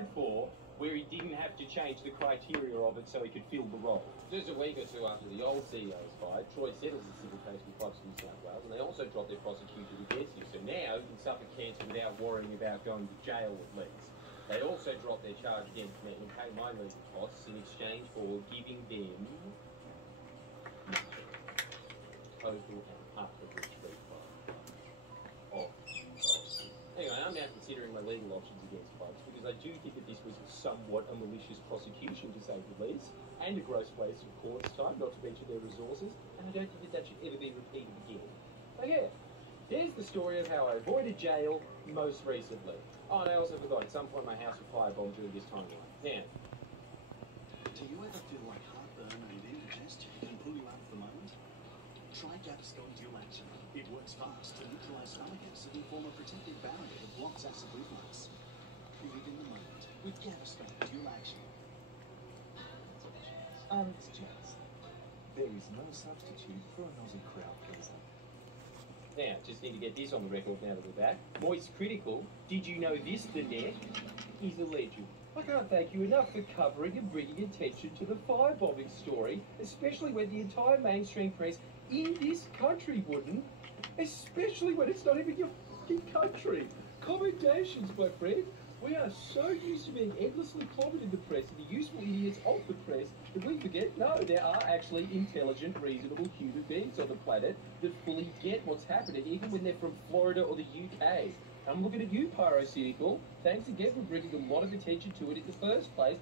applied for, where he didn't have to change the criteria of it so he could fill the role. Just a week or two after the old CEO was fired, Troy settles the civil case with clubs in New South Wales, and they also dropped their prosecution against him. So now he can suffer cancer without worrying about going to jail at least. They also dropped their charge against me and pay my legal costs in exchange for giving them total and utter retreat of. Anyway, I'm now considering my legal options against clubs because I do think that this was somewhat a malicious prosecution, to say the least, and a gross waste of court's time, not to mention their resources, and I don't think that that should ever be repeated again. So yeah, here's the story of how I avoided jail most recently. Oh, and I also forgot, at some point my house was firebombed during this timeline. Now, do you ever feel like heartburn and indigestion can pull you out of the moment? Try Gaviscon Dual Action. It works fast to neutralize stomach acid and form a protective barrier that blocks acid reflux. Live in the moment with Gaviscon Dual Action. And jazz. There is no substitute for a nozzle crowd pleaser. now, just need to get this on the record now that we're back. Moist Critical, did you know this, the net, is a legend. I can't thank you enough for covering and bringing attention to the firebombing story, especially when the entire mainstream press in this country wouldn't, especially when it's not even your fucking country. Commendations, my friend. We are so used to being endlessly clobbered in the press and the useful idiots of the press that we forget, no, there are actually intelligent, reasonable human beings on the planet that fully get what's happening, even when they're from Florida or the UK. I'm looking at you, Pyrocynical. Thanks again for bringing a lot of attention to it in the first place.